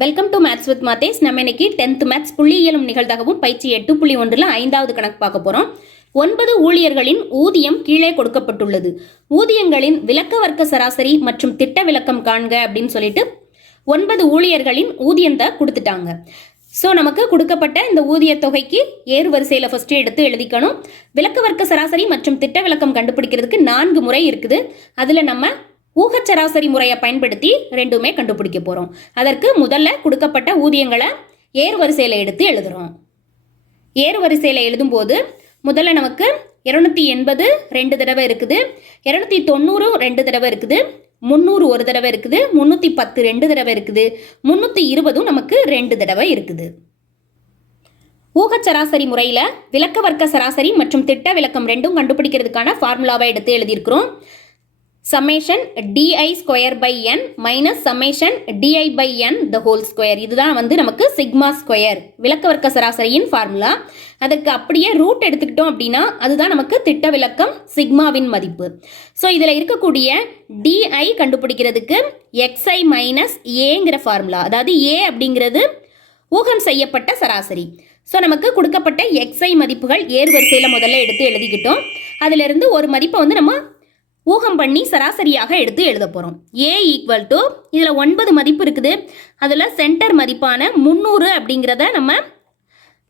Welcome to maths with மாத்தேஸ் நம்ம இன்னைக்கு டென்த் மேத்ஸ் புள்ளியியலும் நிகழ்தகவும் பயிற்சி எட்டு புள்ளி ஒன்றில் ஐந்தாவது கணக்கு பார்க்க போகிறோம் ஒன்பது ஊழியர்களின் ஊதியம் கீழே கொடுக்கப்பட்டுள்ளது. ஊதியங்களின் விலக்க வர்க்க சராசரி மற்றும் திட்ட விளக்கம் காண்க அப்படின்னு சொல்லிட்டு ஒன்பது ஊழியர்களின் ஊதியத்தை கொடுத்துட்டாங்க. ஸோ நமக்கு கொடுக்கப்பட்ட இந்த ஊதிய தொகைக்கு ஏறு வரிசையில் ஃபஸ்ட்டு எடுத்து எழுதிக்கணும். விளக்க வர்க்க சராசரி மற்றும் திட்ட விளக்கம் கண்டுபிடிக்கிறதுக்கு நான்கு முறை இருக்குது. அதில் நம்ம ஊகச் சராசரி முறையை பயன்படுத்தி ரெண்டுமே கண்டுபிடிக்க போகிறோம் அதற்கு முதல்ல கொடுக்கப்பட்ட ஊதியங்களை ஏர் வரிசையில் எடுத்து எழுதுகிறோம் ஏர் வரிசையில் எழுதும்போது முதல்ல நமக்கு இரநூத்தி எண்பது ரெண்டு தடவை இருக்குது. இரநூத்தி தொண்ணூறு ரெண்டு தடவை இருக்குது. முந்நூறு ஒரு தடவை இருக்குது. முந்நூற்றி பத்து ரெண்டு தடவை இருக்குது. முந்நூற்றி இருபதும் நமக்கு ரெண்டு தடவை இருக்குது. ஊக சராசரி முறையில் விளக்க வர்க்க சராசரி மற்றும் திட்ட விளக்கம் ரெண்டும் கண்டுபிடிக்கிறதுக்கான ஃபார்முலாவை எடுத்து எழுதியிருக்கிறோம். Summation D I square by N minus summation D I by N the whole square இதுதான் வந்து நமக்கு சிக்மா ஸ்கொயர் விளக்கவர்க்க சராசரியின் ஃபார்முலா அதுக்கு அப்படியே ரூட் எடுத்துக்கிட்டோம் அப்படின்னா அதுதான் நமக்கு திட்ட விளக்கம் சிக்மாவின் மதிப்பு. ஸோ இதில் இருக்கக்கூடிய டிஐ கண்டுபிடிக்கிறதுக்கு எக்ஸ்ஐ மைனஸ் ஏங்கிற ஃபார்முலா அதாவது ஏ அப்படிங்கிறது ஊகம் செய்யப்பட்ட சராசரி. ஸோ நமக்கு கொடுக்கப்பட்ட எக்ஸ்ஐ மதிப்புகள் ஏறு வரிசையில் முதல்ல எடுத்து எழுதிக்கிட்டோம். அதிலிருந்து ஒரு மதிப்பை வந்து நம்ம ஊகம் பண்ணி சராசரியாக எடுத்து எழுத போகிறோம் ஏ ஈக்குவல் டு இதில் ஒன்பது மதிப்பு இருக்குது. அதில் சென்டர் மதிப்பான முந்நூறு அப்படிங்கிறத நம்ம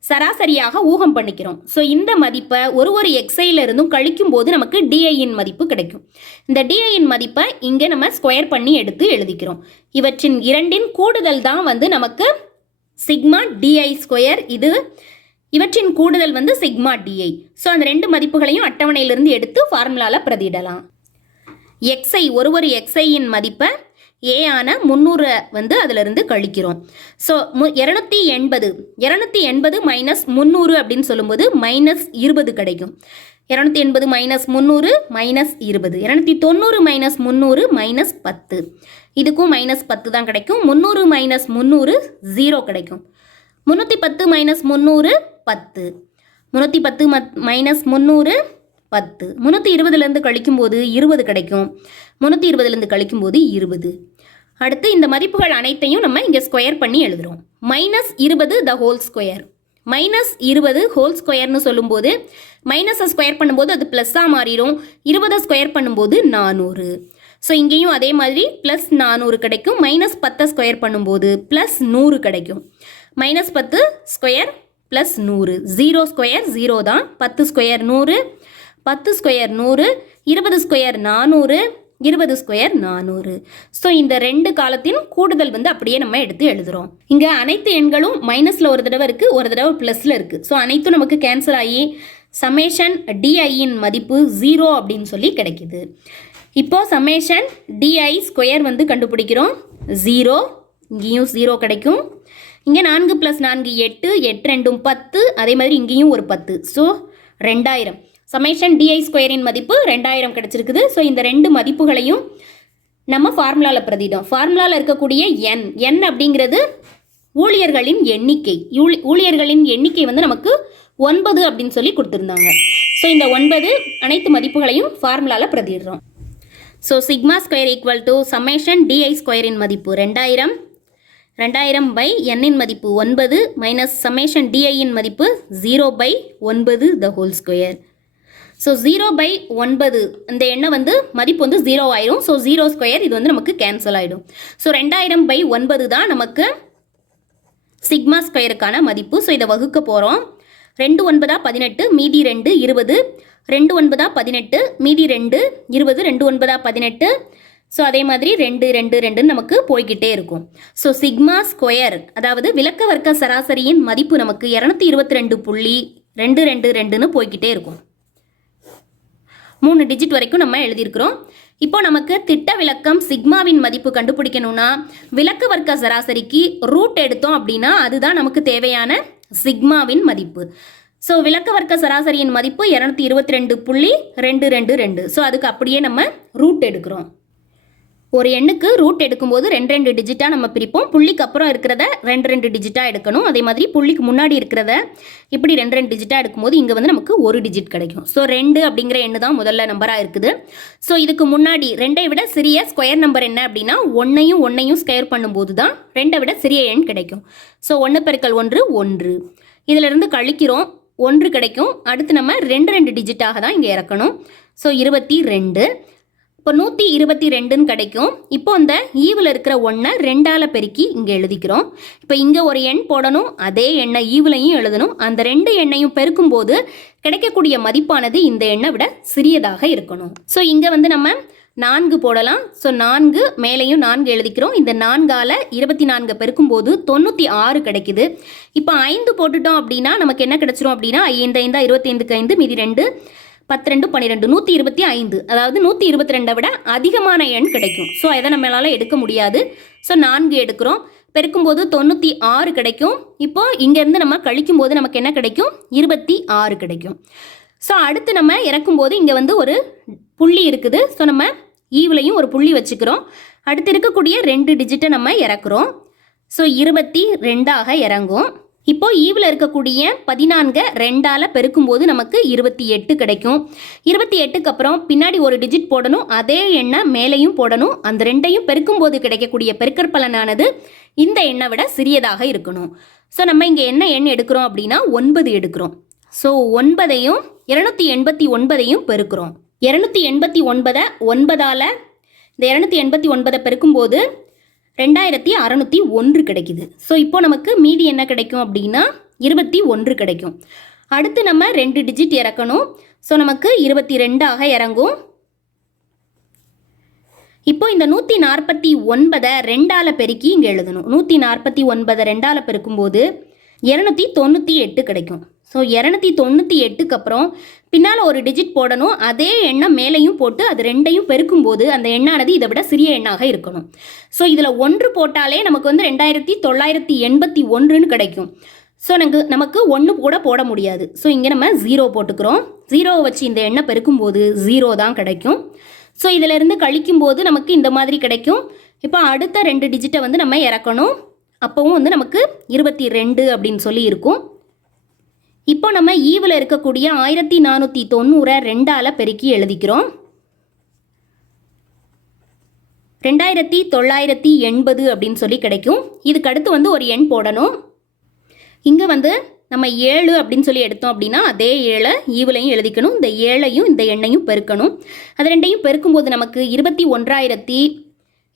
சராசரியாக ஊகம் பண்ணிக்கிறோம். ஸோ இந்த மதிப்பை ஒரு ஒரு எக்ஸைலிருந்தும் கழிக்கும் போது நமக்கு டிஐயின் மதிப்பு கிடைக்கும். இந்த டிஐயின் மதிப்பை இங்கே நம்ம ஸ்கொயர் பண்ணி எடுத்து எழுதிக்கிறோம். இவற்றின் இரண்டின் கூடுதல் தான் வந்து நமக்கு சிக்மா டிஐ ஸ்கொயர் இது இவற்றின் கூடுதல் வந்து சிக்மா டிஐ ஸோ அந்த ரெண்டு மதிப்புகளையும் அட்டவணையிலிருந்து எடுத்து ஃபார்முலாவில் பிரதிடலாம் எக்ஸை ஒரு ஒரு எக்ஸையின் மதிப்பை ஏ ஆன முந்நூறு வந்து அதிலிருந்து கழிக்கிறோம். ஸோ மு இரநூத்தி எண்பது இரநூத்தி எண்பது மைனஸ் முந்நூறு அப்படின்னு சொல்லும்போது மைனஸ் இருபது கிடைக்கும். இரநூத்தி எண்பது மைனஸ் முந்நூறு மைனஸ் இருபது. இரநூத்தி தொண்ணூறு மைனஸ் முந்நூறு மைனஸ் பத்து. இதுக்கும் மைனஸ் பத்து தான் கிடைக்கும். முந்நூறு மைனஸ் முந்நூறு ஜீரோ கிடைக்கும். முந்நூற்றி பத்து மைனஸ் முந்நூறு பத்து. முந்நூற்றி பத்து மத் மைனஸ் முந்நூறு பத்து. முந்நூற்றி இருபதுலேருந்து கழிக்கும்போது இருபது கிடைக்கும். முந்நூற்றி இருபதுலேருந்து கழிக்கும்போது இருபது. அடுத்து இந்த மதிப்புகள் அனைத்தையும் நம்ம இங்கே ஸ்கொயர் பண்ணி எழுதுகிறோம் மைனஸ் இருபது த ஹோல் ஸ்கொயர் மைனஸ் இருபது ஹோல் ஸ்கொயர்னு சொல்லும்போது மைனஸை ஸ்கொயர் பண்ணும்போது அது ப்ளஸ்ஸாக மாறிடும் இருபதை ஸ்கொயர் பண்ணும்போது நானூறு. ஸோ இங்கேயும் அதே மாதிரி ப்ளஸ் நானூறு கிடைக்கும். மைனஸ் பத்தை ஸ்கொயர் பண்ணும்போது ப்ளஸ் நூறு கிடைக்கும். மைனஸ் பத்து ஸ்கொயர் ப்ளஸ் நூறு. ஜீரோ ஸ்கொயர் ஜீரோ தான். பத்து ஸ்கொயர் நூறு. பத்து ஸ்கொயர் நூறு இருபது ஸ்கொயர் நானூறு இருபது ஸ்கொயர் நானூறு. ஸோ இந்த ரெண்டு காலத்தின் கூடுதல் வந்து அப்படியே நம்ம எடுத்து எழுதுகிறோம் இங்கே அனைத்து எண்களும் மைனஸில் ஒரு தடவை இருக்குது ஒரு தடவை ப்ளஸில் இருக்குது ஸோ அனைத்தும் நமக்கு கேன்சல் ஆகி சமேஷன் டிஐயின் மதிப்பு ஜீரோ அப்படின்னு சொல்லி கிடைக்குது. இப்போ சமேஷன் டிஐ ஸ்கொயர் வந்து கண்டுபிடிக்கிறோம். ஜீரோ இங்கேயும் ஜீரோ கிடைக்கும். இங்கே நான்கு ப்ளஸ் நான்கு எட்டு எட்டு ரெண்டும் பத்து அதே மாதிரி இங்கேயும் ஒரு பத்து. ஸோ ரெண்டாயிரம். சமேஷன் டிஐ ஸ்கொயரின் மதிப்பு ரெண்டாயிரம் கிடச்சிருக்குது. ஸோ இந்த ரெண்டு மதிப்புகளையும் நம்ம ஃபார்முலாவில் பிரதிடும் ஃபார்முலாவில் இருக்கக்கூடிய என் என் அப்படிங்கிறது ஊழியர்களின் எண்ணிக்கை. ஊழி- ஊழியர்களின் எண்ணிக்கை வந்து நமக்கு ஒன்பது அப்படின்னு சொல்லி கொடுத்துருந்தாங்க. ஸோ இந்த ஒன்பது அனைத்து மதிப்புகளையும் ஃபார்முலாவில் பிரதிடுறோம் so sigma square equal to summation D I ஸ்கொயரின் மதிப்பு ரெண்டாயிரம். ரெண்டாயிரம் பை எண்ணின் மதிப்பு ஒன்பது மைனஸ் சமேஷன் டிஐயின் மதிப்பு ஜீரோ பை ஒன்பது the whole square so zero by ஒன்பது. இந்த எண்ணை வந்து மதிப்பு வந்து ஜீரோ ஆயிரும். ஸோ ஜீரோ ஸ்கொயர் இது வந்து நமக்கு கேன்சல் ஆகிடும் ஸோ ரெண்டாயிரம் பை ஒன்பது தான் நமக்கு சிக்மா ஸ்கொயருக்கான மதிப்பு. ஸோ இதை வகுக்க போகிறோம் ரெண்டு ஒன்பதா பதினெட்டு மீதி ரெண்டு இருபது. ரெண்டு ஒன்பதா பதினெட்டு மீதி ரெண்டு இருபது. ரெண்டு ஒன்பதா பதினெட்டு. ஸோ அதே மாதிரி ரெண்டு ரெண்டு ரெண்டுன்னு நமக்கு போய்கிட்டே இருக்கும். ஸோ சிக்மா ஸ்கொயர் அதாவது விளக்க வர்க்க சராசரியின் மதிப்பு நமக்கு இரநூத்தி இருபத்தி ரெண்டு புள்ளி ரெண்டு ரெண்டு ரெண்டுன்னு போய்கிட்டே இருக்கும். மூணு டிஜிட் வரைக்கும் நம்ம எழுதியிருக்கிறோம். இப்போ நமக்கு திட்ட விளக்கம் சிக்மாவின் மதிப்பு கண்டுபிடிக்கணும்னா விளக்கு வர்க்க சராசரிக்கு ரூட் எடுத்தோம் அப்படின்னா அதுதான் நமக்கு தேவையான சிக்மாவின் மதிப்பு. ஸோ விளக்க வர்க்க சராசரியின் மதிப்பு இரநூத்தி இருபத்தி ரெண்டு புள்ளி ரெண்டு ரெண்டு ரெண்டு. ஸோ அதுக்கு அப்படியே நம்ம ரூட் எடுக்கிறோம். ஒரு எண்ணுக்கு ரூட் எடுக்கும்போது ரெண்டு ரெண்டு டிஜிட்டாக நம்ம பிரிப்போம். புள்ளிக்கு அப்புறம் இருக்கிறத ரெண்டு ரெண்டு டிஜிட்டாக எடுக்கணும். அதே மாதிரி புள்ளிக்கு முன்னாடி இருக்கிறத இப்படி ரெண்டு ரெண்டு டிஜிட்டாக எடுக்கும்போது இங்கே வந்து நமக்கு ஒரு டிஜிட் கிடைக்கும். ஸோ ரெண்டு அப்படிங்கிற எண்ணு தான் முதல்ல நம்பராக இருக்குது. ஸோ இதுக்கு முன்னாடி ரெண்டை விட சிறிய ஸ்கொயர் நம்பர் என்ன அப்படின்னா ஒன்றையும் ஒன்றையும் ஸ்கொயர் பண்ணும்போது தான் ரெண்டை விட சிறிய எண் கிடைக்கும். ஸோ ஒன்று பெருக்கல் ஒன்று ஒன்று. இதிலிருந்து கழிக்கிறோம். ஒன்று கிடைக்கும். அடுத்து நம்ம ரெண்டு ரெண்டு டிஜிட்டாக தான் இங்கே இறக்கணும். ஸோ இருபத்தி ரெண்டு. இப்போ நூற்றி இருபத்தி ரெண்டுன்னு கிடைக்கும். இப்போ அந்த ஈவில் இருக்கிற ஒன்றை ரெண்டால் பெருக்கி இங்கே எழுதிக்கிறோம். இப்போ இங்கே ஒரு எண் போடணும் அதே எண்ணை ஈவிலையும் எழுதணும். அந்த ரெண்டு எண்ணையும் பெருக்கும் போது கிடைக்கக்கூடிய மதிப்பானது இந்த எண்ணை விட சிறியதாக இருக்கணும். ஸோ இங்கே வந்து நம்ம நான்கு போடலாம். ஸோ நான்கு மேலேயும் நான்கு எழுதிக்கிறோம். இந்த நான்கால இருபத்தி நான்கு பெருக்கும்போது தொண்ணூற்றி ஆறு கிடைக்குது. இப்போ ஐந்து போட்டுட்டோம் அப்படின்னா நமக்கு என்ன கிடைச்சிரும் அப்படின்னா ஐந்து ஐந்தா இருபத்தைந்துக்கு ஐந்து மீதி ரெண்டு. பத்து ரெண்டு பன்னிரெண்டு நூற்றி இருபத்தி ஐந்து. அதாவது நூற்றி இருபத்தி ரெண்டை விட அதிகமான எண் கிடைக்கும். ஸோ அதை நம்மளால் எடுக்க முடியாது. ஸோ நான்கு எடுக்கிறோம். பெருக்கும்போது தொண்ணூற்றி ஆறு கிடைக்கும். இப்போ இங்கேருந்து நம்ம கழிக்கும் போது நமக்கு என்ன கிடைக்கும்? இருபத்தி ஆறு கிடைக்கும். ஸோ அடுத்து நம்ம இறக்கும்போது இங்கே வந்து ஒரு புள்ளி இருக்குது. ஸோ நம்ம ஈவிலையும் ஒரு புள்ளி வச்சுக்கிறோம். அடுத்து இருக்கக்கூடிய ரெண்டு டிஜிட்டை நம்ம இறக்குறோம். ஸோ இருபத்தி ரெண்டாக இறங்கும். இப்போ ஈவில் இருக்கக்கூடிய பதினான்கை ரெண்டால் பெருக்கும்போது நமக்கு இருபத்தி எட்டு கிடைக்கும். இருபத்தி எட்டுக்கு அப்புறம் பின்னாடி ஒரு டிஜிட் போடணும் அதே எண்ணை மேலேயும் போடணும். அந்த ரெண்டையும் பெருக்கும்போது கிடைக்கக்கூடிய பெருக்கற் பலனானது இந்த எண்ணை விட சிறியதாக இருக்கணும். ஸோ நம்ம இங்கே என்ன எண் எடுக்கிறோம் அப்படின்னா ஒன்பது எடுக்கிறோம். ஸோ ஒன்பதையும் இரநூத்தி எண்பத்தி ஒன்பதையும் பெருக்கிறோம். இரநூத்தி எண்பத்தி ஒன்பதை ஒன்பதால் இந்த இரநூத்தி எண்பத்தி ஒன்பதை பெருக்கும்போது ரெண்டாயிரத்தி அறநூற்றி ஒன்று கிடைக்குது. ஸோ இப்போ நமக்கு மீதி என்ன கிடைக்கும் அப்படின்னா இருபத்தி ஒன்று கிடைக்கும். அடுத்து நம்ம ரெண்டு டிஜிட் இறக்கணும். ஸோ நமக்கு இருபத்தி ரெண்டாக இறங்கும். இப்போ இந்த நூற்றி நாற்பத்தி ஒன்பதை ரெண்டால் பெருக்கி இங்கே எழுதணும். நூற்றி நாற்பத்தி ஒன்பதை ரெண்டால் பெருக்கும்போது இரநூத்தி தொண்ணூற்றி எட்டு கிடைக்கும். ஸோ இரநூத்தி தொண்ணூற்றி எட்டுக்கு அப்புறம் பின்னால் ஒரு டிஜிட் போடணும். அதே எண்ணை மேலேயும் போட்டு அது ரெண்டையும் பெருக்கும்போது அந்த எண்ணானது இதை விட சிறிய எண்ணாக இருக்கணும். ஸோ இதில் ஒன்று போட்டாலே நமக்கு வந்து ரெண்டாயிரத்தி தொள்ளாயிரத்தி எண்பத்தி ஒன்றுன்னு கிடைக்கும். ஸோ நமக்கு நமக்கு ஒன்று கூட போட முடியாது. ஸோ இங்கே நம்ம ஜீரோ போட்டுக்கிறோம். ஜீரோவை வச்சு இந்த எண்ணை பெருக்கும்போது ஜீரோ தான் கிடைக்கும். ஸோ இதிலிருந்து கழிக்கும்போது நமக்கு இந்த மாதிரி கிடைக்கும். இப்போ அடுத்த ரெண்டு டிஜிட்டை வந்து நம்ம இறக்கணும். அப்போவும் வந்து நமக்கு இருபத்தி ரெண்டு அப்படின்னு சொல்லி இருக்கும். இப்போ நம்ம ஈவில் இருக்கக்கூடிய ஆயிரத்தி நானூற்றி தொண்ணூறை ரெண்டால் பெருக்கி எழுதிக்கிறோம். ரெண்டாயிரத்தி தொள்ளாயிரத்தி எண்பது அப்படின்னு சொல்லி கிடைக்கும். இதுக்கு அடுத்து வந்து ஒரு எண் போடணும். இங்கே வந்து நம்ம ஏழு அப்படின்னு சொல்லி எடுத்தோம் அப்படின்னா அதே ஏழை ஈவிலையும் எழுதிக்கணும். இந்த ஏழையும் இந்த எண்ணையும் பெருக்கணும். அது ரெண்டையும் பெருக்கும்போது நமக்கு இருபத்தி ஒன்றாயிரத்தி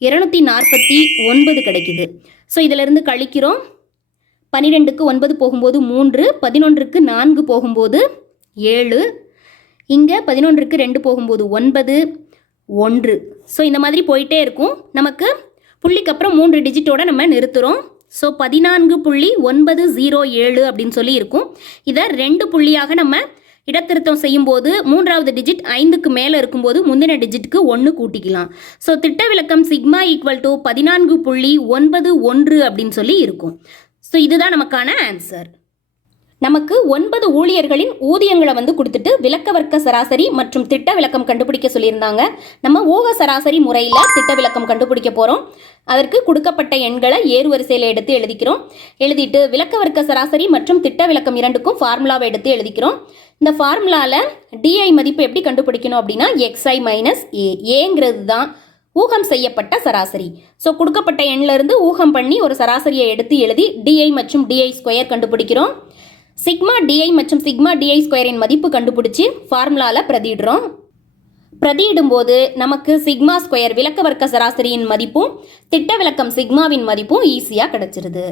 இரநூத்தி நாற்பத்தி ஒன்பது கிடைக்குது. ஸோ இதிலிருந்து கழிக்கிறோம். பன்னிரெண்டுக்கு ஒன்பது போகும்போது மூன்று பதினொன்றுக்கு நான்கு போகும்போது ஏழு. இங்கே பதினொன்றுக்கு ரெண்டு போகும்போது ஒன்பது ஒன்று. ஸோ இந்த மாதிரி போயிட்டே இருக்கும். நமக்கு புள்ளிக்கு அப்புறம் மூன்று டிஜிட்டோட நம்ம நிறுத்துகிறோம் ஸோ பதினான்கு புள்ளி ஒன்பது ஜீரோ ஏழு அப்படின்னு சொல்லி இருக்கும். இதை ரெண்டு புள்ளியாக நம்ம இடத்திருத்தம் செய்யும்போது மூன்றாவது டிஜிட் ஐந்துக்கு மேலே இருக்கும்போது முந்தின டிஜிட்டுக்கு ஒன்று கூட்டிக்கலாம். ஸோ திட்ட விளக்கம் சிக்மா ஈக்குவல் டு பதினான்கு புள்ளி ஒன்பது ஒன்று அப்படின்னு சொல்லி இருக்கும். ஸோ இதுதான் நமக்கான ஆன்சர் நமக்கு ஒன்பது ஊழியர்களின் ஊதியங்களை வந்து கொடுத்துட்டு விளக்க வர்க்க சராசரி மற்றும் திட்ட விளக்கம் கண்டுபிடிக்க சொல்லியிருந்தாங்க. நம்ம ஊக சராசரி முறையில் திட்ட விளக்கம் கண்டுபிடிக்க போகிறோம் அதற்கு கொடுக்கப்பட்ட எண்களை ஏறுவரிசையில் எடுத்து எழுதிக்கிறோம். எழுதிட்டு விளக்க வர்க்க சராசரி மற்றும் திட்ட விளக்கம் இரண்டுக்கும் ஃபார்முலாவை எடுத்து எழுதிக்கிறோம். இந்த ஃபார்முலாவில் டிஐ மதிப்பு எப்படி கண்டுபிடிக்கணும் அப்படின்னா எக்ஸ்ஐ மைனஸ் ஏ ஏங்கிறது தான் ஊகம் செய்யப்பட்ட சராசரி. ஸோ கொடுக்கப்பட்ட எண்ணிலிருந்து ஊகம் பண்ணி ஒரு சராசரியை எடுத்து எழுதி டிஐ மற்றும் டிஐ ஸ்கொயர் கண்டுபிடிக்கிறோம். சிக்மா டிஐ மற்றும் சிக்மா டிஐ ஸ்கொயரின் மதிப்பு கண்டுபிடிச்சி ஃபார்முலாவில் பிரதிடுறோம் பிரதியிடும்போது நமக்கு சிக்மா ஸ்கொயர் விளக்க வர்க்க சராசரியின் மதிப்பும் திட்ட விளக்கம் சிக்மாவின் மதிப்பும் ஈஸியாக கிடச்சிருது.